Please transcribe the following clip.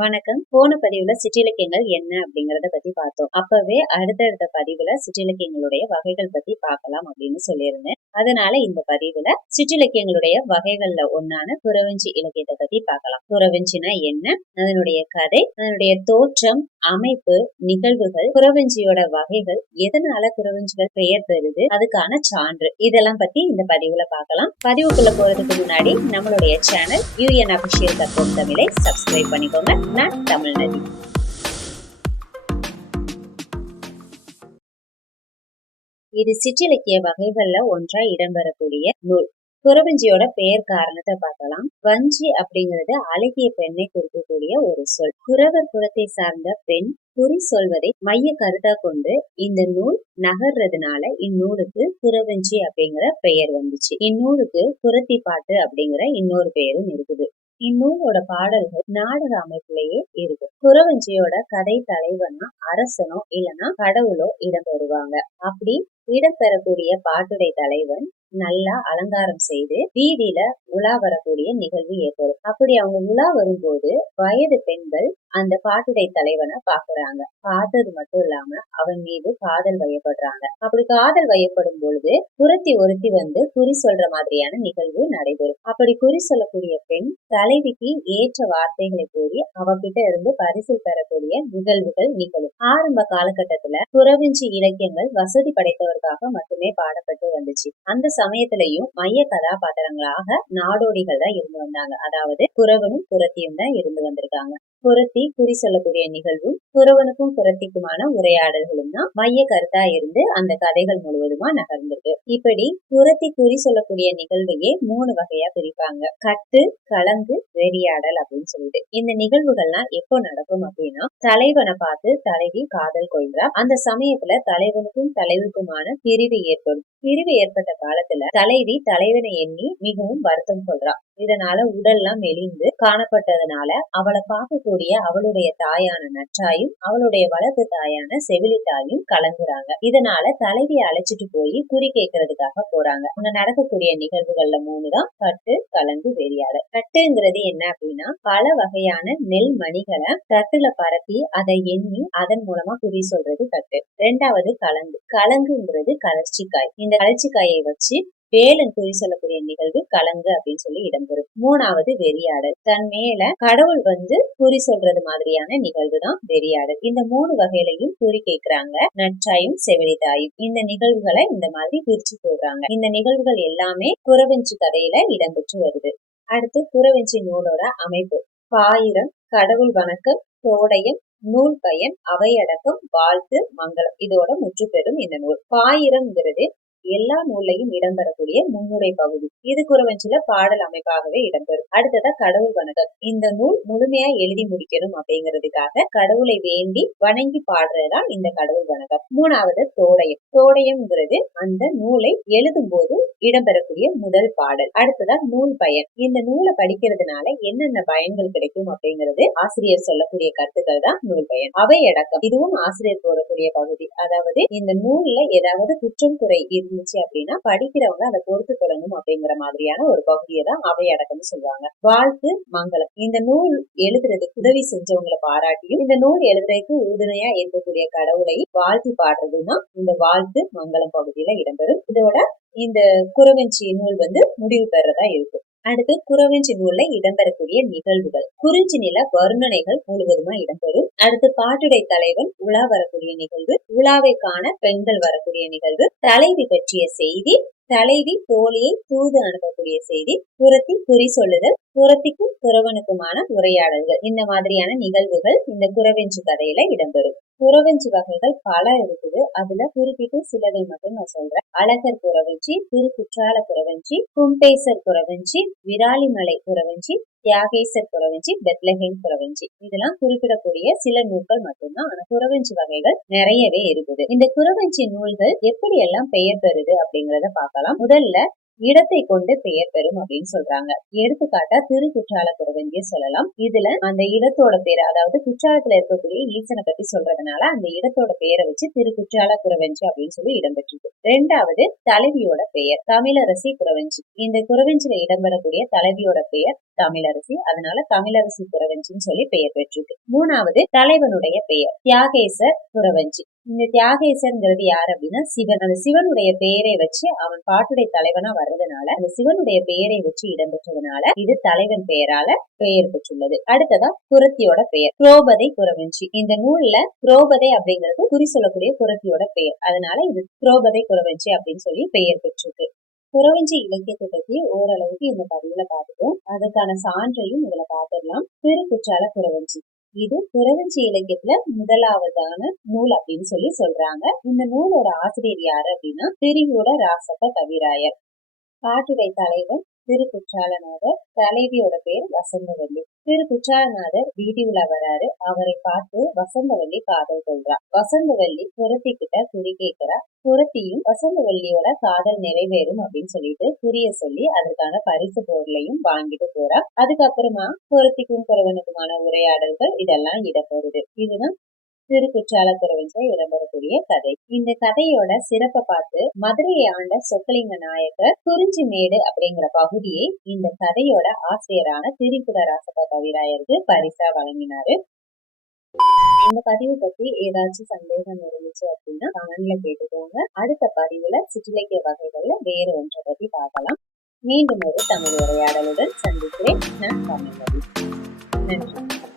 வணக்கம். போன பதிவுல சிற்றிலக்கியங்கள் என்ன அப்படிங்கறத பத்தி பார்த்தோம். அப்பவே அடுத்தடுத்த பதிவுல சிற்றிலக்கியங்களுடைய வகைகள் பத்தி பார்க்கலாம் அப்படின்னு சொல்லியிருந்தேன். அதனால இந்த பதிவுல சிற்றிலக்கியங்களுடைய வகைகள்ல ஒன்னான குறவஞ்சி இலக்கியத்தை பத்தி பார்க்கலாம். குறவஞ்சினா என்ன? அதனுடைய கதை அதனுடைய தோற்றம் அமைப்பு நிகழ்வுகள் குறவஞ்சியோட வகைகள் எதனால குறவஞ்சிகள் பெயர் பெறுது அதுக்கான சான்று. இதெல்லாம் பத்தி இந்த பதிவுல பார்க்கலாம். பதிவுக்குள்ள போறதுக்கு முன்னாடி நம்மளுடைய சேனல் யூஎன் அபிஷியல் தத்துவம் தமிழை சப்ஸ்கிரைப் பண்ணிக்கோங்க. தமிழ்நதி இது சிற்றிலக்கிய வகைகள்ல ஒன்றா இடம்பெறக்கூடிய நூல். குறவஞ்சியோட பெயர் காரணத்தை பார்க்கலாம். வஞ்சி அப்படிங்கிறது அழகிய பெண்ணை குறிக்கக்கூடிய ஒரு சொல். குறவர் குலத்தை சார்ந்த பெண் குறி சொல்வதை மைய கருத்தா கொண்டு இந்த நூல் நகர்றதுனால இந்நூலுக்கு குறவஞ்சி அப்படிங்கிற பெயர் வந்துச்சு. இந்நூலுக்கு குரத்தி பாட்டு அப்படிங்கிற இன்னொரு பெயரும் இருக்குது. இந்நூலோட பாடல்கள் நாடக அமைப்பிலேயே இருக்கு குறவஞ்சியோட கதை தலைவனா அரசனோ இல்லனா கடவுளோ இடம்பெறுவாங்க அப்படி இடம்பெறக்கூடிய பாட்டுடை தலைவன் நல்லா அலங்காரம் செய்து வீதியில உலா வரக்கூடிய நிகழ்வு ஏற்படும். அப்படி அவங்க உலா வரும்போது வயது பெண்கள் அந்த பாட்டுடை தலைவனை பாக்குறாங்க பார்த்தது மட்டும் இல்லாம அவன் மீது காதல் வயப்படுறாங்க. அப்படி காதல் வயப்படும் பொழுது புரத்தி ஒருத்தி வந்து குறி சொல்ற மாதிரியான நிகழ்வு நடைபெறும். அப்படி குறி சொல்லக்கூடிய பெண் தலைவிக்கு ஏற்ற வார்த்தைகளை கூறி அவகிட்ட இருந்து பரிசில் பெறக்கூடிய நிகழ்வுகள் நிகழும். ஆரம்ப காலகட்டத்துல குறவிஞ்சி இலக்கியங்கள் வசதி படைத்தவர்காக மட்டுமே பாடப்பட்டு வந்துச்சு. அந்த சமயத்திலையும் மைய கதாபாத்திரங்களாக நாடோடிகள் தான் இருந்து வந்தாங்க. அதாவது குறவனும் புரத்தியும் தான் இருந்து வந்திருக்காங்க. குரத்தி குறி சொல்லக்கூடிய நிகழ்வும் குறவனுக்கும் குரத்திக்குமான உரையாடல்களும் தான் மைய கருத்தா இருந்து அந்த கதைகள் முழுவதுமா நகர்ந்திருக்கு. இப்படி குரத்தி குறி சொல்லக்கூடிய நிகழ்வையே மூணு வகையா பிரிப்பாங்க. கட்டு கலந்து வெறியாடல் அப்படின்னு சொல்லிட்டு. இந்த நிகழ்வுகள்லாம் எப்போ நடக்கும் அப்படின்னா தலைவனை பார்த்து தலைவி காதல் கொள்றா. அந்த சமயத்துல தலைவனுக்கும் தலைவிக்குமான பிரிவு ஏற்படும். பிரிவு ஏற்பட்ட காலத்துல தலைவி தலைவனை எண்ணி மிகவும் வருத்தம் கொள்றா இதனால உடல்லாம் மெலிந்து காணப்பட்டதுனால அவளை பார்க்கக்கூடிய அவளுடைய தாயான நற்றாயும் அவளுடைய வளர்த்து தாயான செவிலி தாயும் கலங்குறாங்க. இதனால தலைவியை அழைச்சிட்டு போய் குறி கேட்கறதுக்காக போறாங்க. அங்க நடக்கக்கூடிய நிகழ்வுகள்ல மூணுதான் கட்டு கலந்து வெறியாடல். கட்டுங்கிறது என்ன அப்படின்னா பல வகையான நெல் மணிகளை தட்டுல பரப்பி அதை எண்ணி அதன் மூலமா குறி சொல்றது கட்டு ரெண்டாவது கலங்கு. கலங்குங்கிறது கலர்ச்சிக்காய். இந்த கலர்ச்சிக்காயை வச்சு வேலன் குறி சொல்லக்கூடிய நிகழ்வு கலங்கு அப்படின்னு சொல்லி இடம்பெறும். மூணாவது வெறியாடல். தன் மேல கடவுள் வந்து குறி சொல்றது மாதிரியான நிகழ்வு தான் வெறியாடல். இந்த மூணு வகையிலையும் குறி கேட்கிறாங்க. நற்றாயும் செவிலிதாயும். இந்த நிகழ்வுகளை இந்த மாதிரி பிரிச்சு போடுறாங்க. இந்த நிகழ்வுகள் எல்லாமே குறவெஞ்சு கதையில இடம்பெற்று வருது. அடுத்து குறவெஞ்சி நூலோட அமைப்பு. பாயிரம் கடவுள் வணக்கம் தோடையம் நூல் பயன் அவையடக்கம் வாழ்த்து மங்களம். இதோட முற்று பெறும் இந்த நூல். பாயிரம்ங்கிறது எல்லா நூல்லையும் இடம்பெறக்கூடிய முன்னுரை பகுதி. இது குறவஞ்சில பாடல் அமைப்பாகவே இடம்பெறும். அடுத்ததா கடவுள் வணக்கம். இந்த நூல் முழுமையா எழுதி முடிக்கணும் அப்படிங்கிறதுக்காக கடவுளை வேண்டி வணங்கி பாடுறதா இந்த கடவுள் வணக்கம். மூணாவது தோடயம். தோடயம்ங்கிறது அந்த நூலை எழுதும் போது இடம்பெறக்கூடிய முதல் பாடல். அடுத்ததா நூல் பயன். இந்த நூலை படிக்கிறதுனால என்னென்ன பயன்கள் கிடைக்கும் அப்படிங்கிறது ஆசிரியர் சொல்லக்கூடிய கருத்துக்கள் தான் நூல் பயன். அவை அடக்கம். இதுவும் ஆசிரியர் போடக்கூடிய பகுதி. அதாவது இந்த நூல்ல ஏதாவது குற்றம் குறை இருந்துச்சு அப்படின்னா படிக்கிறவங்க அதை பொறுத்து கொள்ளணும் அப்படிங்கிற மாதிரியான ஒரு பகுதியை தான் அவை அடக்கம்னு சொல்லுவாங்க. வாழ்த்து மங்களம். இந்த நூல் எழுதுறதுக்கு உதவி செஞ்சவங்களை பாராட்டியும் இந்த நூல் எழுதுறதுக்கு உறுதுணையா இருக்கக்கூடிய கடவுளை வாழ்த்தி பாடுறதுன்னா இந்த வாழ்த்து மங்களம் பகுதியில இடம்பெறும். இதோட இந்த குறவஞ்சி நூல் வந்து முடிவு பெறதா இருக்கும் அடுத்து குறவஞ்சி நூல்ல இடம்பெறக்கூடிய நிகழ்வுகள். குறிஞ்சி நில வர்ணனைகள் முழுவதுமா இடம்பெறும். அடுத்து பாட்டுடை தலைவன் உலா வரக்கூடிய நிகழ்வு உலாவை காண பெண்கள் வரக்கூடிய நிகழ்வு தலைவி பற்றிய செய்தி தலைவி தோழியை தூது அனுப்பக்கூடிய செய்தி புறத்தி குறி சொல்லுதல் புறத்திக்கும் குறவனுக்குமான உரையாடல்கள். இந்த மாதிரியான நிகழ்வுகள் இந்த குறவெஞ்சு கதையில இடம்பெறும். புறவெஞ்சு வகைகள் பல இருக்குது. அதுல குறிப்பிட்டு சிலதை மட்டும் நான் சொல்றேன். அழகர் குறவஞ்சி திருக்குற்றால புறவஞ்சி கும்பேசர் புறவஞ்சி விராலிமலை புறவஞ்சி தியாகேசர் குறவஞ்சி பெத்லஹேம் குறவஞ்சி இதெல்லாம் குறிப்பிடக்கூடிய சில நூல்கள் மட்டும்தான். ஆனா குறவஞ்சி வகைகள் நிறையவே இருக்குது. இந்த குறவஞ்சி நூல்கள் எப்படி எல்லாம் பெயர் பெறுது அப்படிங்கறத பார்க்கலாம். முதல்ல இடத்தை கொண்டு பெயர் பெறும் அப்படின்னு சொல்றாங்க. எடுத்துக்காட்டா திரு குற்றால குறவஞ்சிய சொல்லலாம். இதுல அந்த இடத்தோட பேர் அதாவது குற்றாலத்துல இருக்கக்கூடிய ஈசனை பத்தி சொல்றதுனால அந்த இடத்தோட பெயரை வச்சு திரு குற்றால குறவஞ்சி அப்படின்னு சொல்லி இடம்பெற்றிருக்கு. ரெண்டாவது தலைவியோட பெயர் தமிழரசி குறவஞ்சி இந்த குறவஞ்சில இடம்பெறக்கூடிய தலைவியோட பெயர் தமிழரசி. அதனால தமிழரசி குறவஞ்சின்னு சொல்லி பெயர் பெற்றிருக்கு. மூணாவது தலைவனுடைய பெயர் தியாகேசர் குறவஞ்சி இந்த தியாகேசர்ங்கிறது யார் அப்படின்னா சிவன். அந்த சிவனுடைய பெயரை வச்சு அவன் பாட்டுடைய தலைவனா வர்றதுனால அந்த சிவனுடைய பெயரை வச்சு இடம்பெற்றதுனால இது தலைவன் பெயரால பெயர் பெற்றுள்ளது. அடுத்ததா குரத்தியோட பெயர் குரோபதை குறவஞ்சி இந்த நூல்ல குரோபதை அப்படிங்கிறது குறி சொல்லக்கூடிய குரத்தியோட பெயர். அதனால இது குரோபதை குறவஞ்சி அப்படின்னு சொல்லி பெயர் பெற்றிருக்கு. குறவஞ்சி இலக்கியத்தை பத்தி ஓரளவுக்கு இந்த பதிவுல பார்த்துட்டோம் அதுக்கான சான்றையும் இதுல பார்த்துடலாம் திருக்குற்றால குறவஞ்சி. இது குறவஞ்சி இலக்கியத்துல முதலாவதான நூல் அப்படின்னு சொல்லி சொல்றாங்க. இந்த நூலோட ஆசிரியர் யாரு அப்படின்னா திரிகூட ராசப்ப கவிராயர். பாட்டுடை தலைவர் திரு குற்றாலநாதர் தலைவியோட பேர் வசந்தவல்லி. திரு குற்றாலநாதர் வீடியோல வராரு. அவரை பார்த்து வசந்தவல்லி காதல் கொள்றா வசந்தவல்லி புரத்தி கிட்ட குறி கேட்கிறா. புரத்தியும் வசந்தவல்லியோட காதல் நிறைவேறும் அப்படின்னு சொல்லிட்டு குறிய சொல்லி அதற்கான பரிசு பொருளையும் வாங்கிட்டு போறா. அதுக்கப்புறமா புரத்திக்கும் குறவனுக்குமான உரையாடல்கள் இதெல்லாம் இடப்பெறுது இதுதான் திருக்குற்றால குறவன்ல இடம்பெறக்கூடிய கதை. இந்த கதையோட சிறப்பை பார்த்து மதுரையை ஆண்ட சொக்கலிங்க நாயக்கர் குறிஞ்சி மேடு அப்படிங்கிற பகுதியை இந்த கதையோட ஆசிரியரான திரிபுர ராசப்பா கவிராயருக்கு பரிசா வழங்கினாரு. இந்த பதிவு பத்தி ஏதாச்சும் சந்தேகம் இருந்துச்சு அப்படின்னா கமெண்ட்ல கேட்டுக்கோங்க. அடுத்த பதிவுல சிற்றிலக்கிய வகைகள்ல வேறு ஒன்றை பத்தி பார்க்கலாம். மீண்டும் ஒரு தமிழ் உரையாடலுடன் சந்திக்கிறேன். நான் தமிழ் நன்றி.